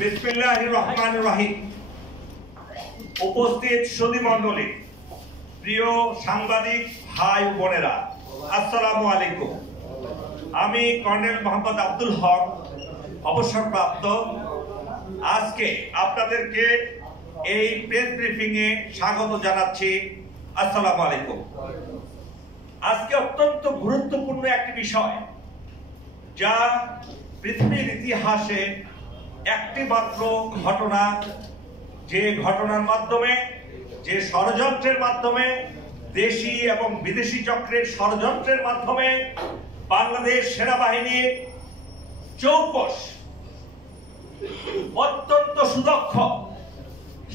বিসমিল্লাহির রহমানির রহিম। উপস্থিত সুধী মণ্ডলী, প্রিয় সাংবাদিক ভাই বোনেরা, আসসালামু আলাইকুম। আমি কর্নেল মোহাম্মদ আব্দুল হক, অবসরপ্রাপ্ত। আজকে আপনাদেরকে এই প্রেস ব্রিফিং এ স্বাগত জানাচ্ছি। আসসালামু আলাইকুম। আজকে অত্যন্ত গুরুত্বপূর্ণ একটি বিষয়, যা পৃথিবীর ইতিহাসে একটি মাত্র ঘটনা, যে ঘটনার মাধ্যমে, যে ষড়যন্ত্রের মাধ্যমে, দেশি এবং বিদেশি চক্রের ষড়যন্ত্রের মাধ্যমে বাংলাদেশ সেনাবাহিনীর চৌকস অত্যন্ত সুদক্ষ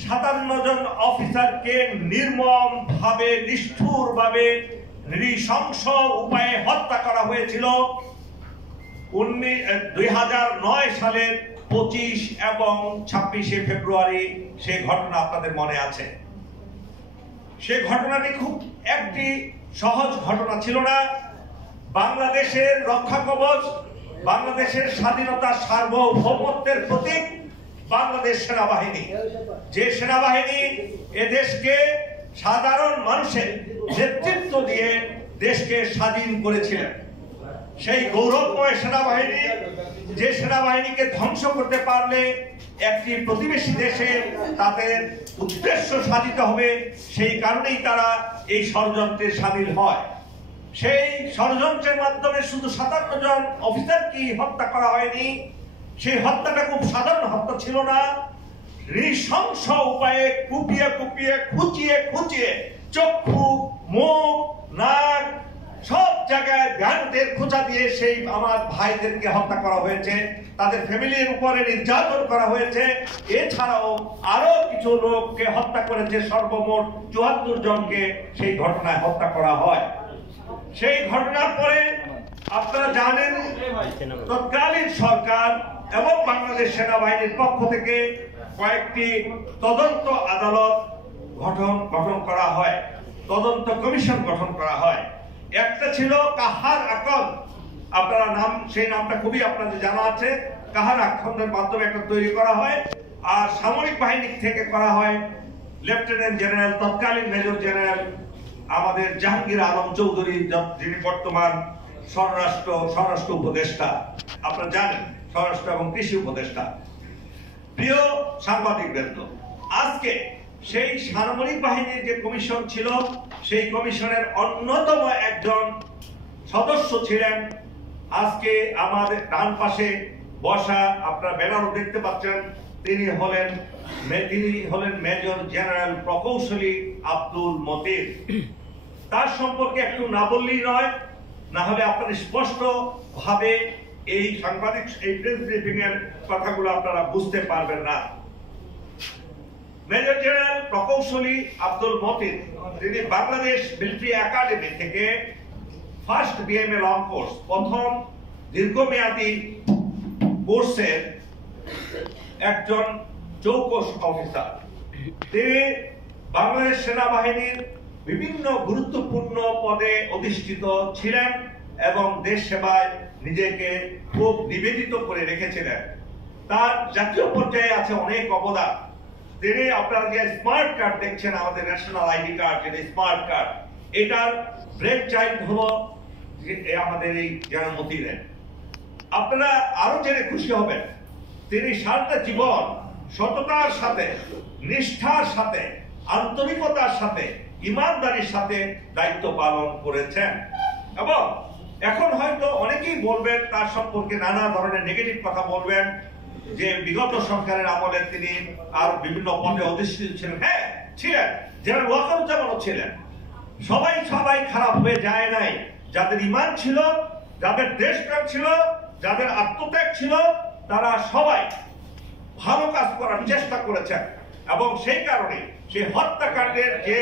57 জন অফিসারকে নির্মম ভাবে, নিষ্ঠুর ভাবে, নৃশংস উপায়ে হত্যা করা হয়েছিল 2009 সালের 25 এবং 26শে ফেব্রুয়ারি। সেই ঘটনা আপনাদের মনে আছে। সেই ঘটনাটি খুব একটি সহজ ঘটনা ছিল না। বাংলাদেশের রক্ষা কবচ, বাংলাদেশের স্বাধীনতা, সার্বভৌমত্বের প্রতীক বাংলাদেশ সেনাবাহিনী, যে সেনাবাহিনী এদেশকে সাধারণ মানুষের নেতৃত্ব দিয়ে দেশকে স্বাধীন করেছিলেন। সেই গৌরবময় সেনাবাহিনী, যে সেনাবাহিনীকে ধ্বংস করতে পারলে একটি প্রতিবেশী দেশের তাদের উদ্দেশ্য সাধিত হবে, সেই কারণেই তারা এই ষড়যন্ত্রে সামিল হয়। সেই ষড়যন্ত্রের মাধ্যমে শুধু 57 জন অফিসারকে হত্যা করা হয়নি। সেই হত্যাটা খুব সাধারণ হত্যা ছিল না। নৃশংস উপায়ে কুপিয়ে কুপিয়ে, খুঁচিয়ে খুঁচিয়ে চক্ষু, মুখ, নাক, সব জায়গায় ব্যান্ডের খোঁচা দিয়ে সেই আমার ভাইদেরকে হত্যা করা হয়েছে। তাদের ফ্যামিলির উপরে নির্যাতন করা হয়েছে। এছাড়াও আরো কিছু লোককে হত্যা করেছে। সর্বমোট 74 জনকে সেই ঘটনায় হত্যা করা হয়। সেই ঘটনার পরে আপনারা জানেন, তৎকালীন সরকার এবং বাংলাদেশ সেনাবাহিনীর পক্ষ থেকে কয়েকটি তদন্ত আদালত গঠন করা হয়, তদন্ত কমিশন গঠন করা হয়। একটা ছিল কাহার আকন, আপনারা সেই নামটা খুবই আপনাদের জানা আছে। কাহার আকনের মাধ্যমে একটা তৈরি করা হয়। আর সামরিক বাহিনী থেকে করা হয় লেফটেন্যান্ট জেনারেল, তৎকালীন মেজর জেনারেল আমাদের জাহাঙ্গীর আলম চৌধুরী, যিনি বর্তমান স্বরাষ্ট্র উপদেষ্টা। আপনারা জানেন, স্বরাষ্ট্র এবং কৃষি উপদেষ্টা। প্রিয় সাংবাদিকবৃন্দ, আজকে সেই সামরিক বাহিনীর যে কমিশন ছিল, সেই কমিশনের অন্যতম একজন সদস্য ছিলেন আজকে আমাদের ডান পাশে বসা, আপনারা ব্যানারও দেখতে পাচ্ছেন, তিনি হলেন মেজর জেনারেল প্রকৌশলী আব্দুল মতিন। তার সম্পর্কে একটু না বললেই নয়, না হলে আপনারা স্পষ্ট ভাবে এই সাংবাদিক এই প্রেস ব্রিফিং এর কথাগুলো আপনারা বুঝতে পারবেন না। মেজর জেনারেল প্রকৌশলী আব্দুল মতিন, তিনি বাংলাদেশ মিলিটারি একাডেমি থেকে ফার্স্ট বিএমএ লং কোর্স, প্রথম দীর্ঘমেয়াদী কোর্সের একজন চৌকস অফিসার। তিনি বাংলাদেশ সেনাবাহিনীর বিভিন্ন গুরুত্বপূর্ণ পদে অধিষ্ঠিত ছিলেন এবং দেশ সেবায় নিজেকে খুব নিবেদিত করে রেখেছিলেন। তার জাতীয় পর্যায়ে আছে অনেক অবদান। তিনি, আপনারা যে স্মার্ট কার্ড দেখছেন, আমাদের ন্যাশনাল আইডি কার্ড, যেটা স্মার্ট কার্ড, এটার ব্রেক চাইল্ড হলো আমাদের এই জেনারেল মতিন। আপনারা আরো জেনে খুশি হবেন, তিনি সারাটা জীবন সততার সাথে, নিষ্ঠার সাথে, আন্তরিকতার সাথে, ইমানদারির সাথে দায়িত্ব পালন করেছেন। এবং এখন হয়তো অনেকেই বলবেন, তার সম্পর্কে নানা ধরনের নেগেটিভ কথা বলবেন, যে বিগত সরকারের আমলে তিনি আর বিভিন্ন পদে অধিষ্ঠিত ছিলেন। হ্যাঁ, ছিলেন। জেনারেল ওয়াকারুজ্জামানও ছিলেন। সবাই খারাপ হয়ে যায় নাই। যাদের ইমান ছিল, যাদের দেশপ্রেম ছিল, যাদের আত্মত্যাগ ছিল, তারা সবাই ভালো কাজ করার চেষ্টা করেছেন। এবং সেই কারণে সেই হত্যাকাণ্ডের যে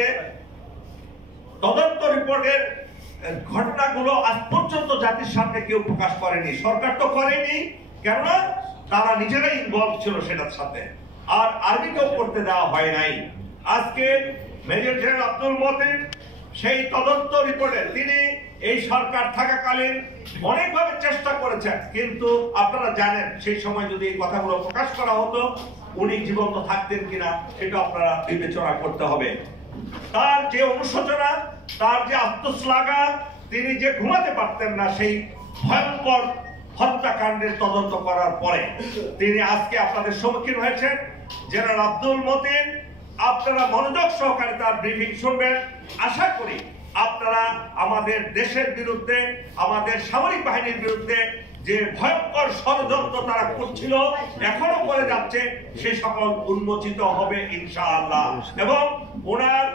তদন্ত রিপোর্টের ঘটনাগুলো আজ পর্যন্ত জাতির সামনে কেউ প্রকাশ করেনি। সরকার তো করেনি, কেননা তারা নিজেরাই ইনভলভ ছিল সেটার সাথে, আর আর্মিকেও করতে দেওয়া হয় নাই। আজকে মেজর জেনারেল আব্দুল মতিন সেই তদন্ত রিপোর্টে তিনি এই সরকার থাকাকালীন অনেকভাবে চেষ্টা করেছেন, কিন্তু আপনারা জানেন সেই সময় যদি এই কথাগুলো প্রকাশ করা হতো উনি জীবন্ত থাকতেন কিনা সেটা আপনারা বিবেচনা করতে হবে। তার যে অনুশোচনা, তার যে আত্মশ্লাঘা, তিনি যে ঘুমাতে পারতেন না সেই ভয়ঙ্কর হত্যাকাণ্ডের তদন্ত করার পরে তিনি আজকে আপনাদের সম্মুখীন হয়েছেন। জেনারেল আব্দুল মতিন, আপনারা মনোযোগ সহকারে তার ব্রিফিং শুনবেন। আশা করি আপনারা আমাদের দেশের বিরুদ্ধে, আমাদের সামরিক বাহিনীর বিরুদ্ধে যে ভয়ঙ্কর ষড়যন্ত্র তারা করছিল, এখনো করে যাচ্ছে, সে সকল উন্মোচিত হবে ইনশাআল্লাহ। এবং ওনার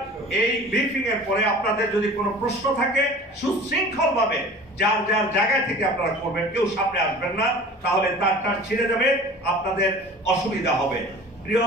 এই ব্রিফিং এর পরে আপনাদের যদি কোনো প্রশ্ন থাকে সুশৃঙ্খল ভাবে যার যার জায়গা থেকে আপনারা করবেন, কেউ সামনে আসবেন না, তাহলে তার ছিঁড়ে যাবে, আপনাদের অসুবিধা হবে। প্রিয়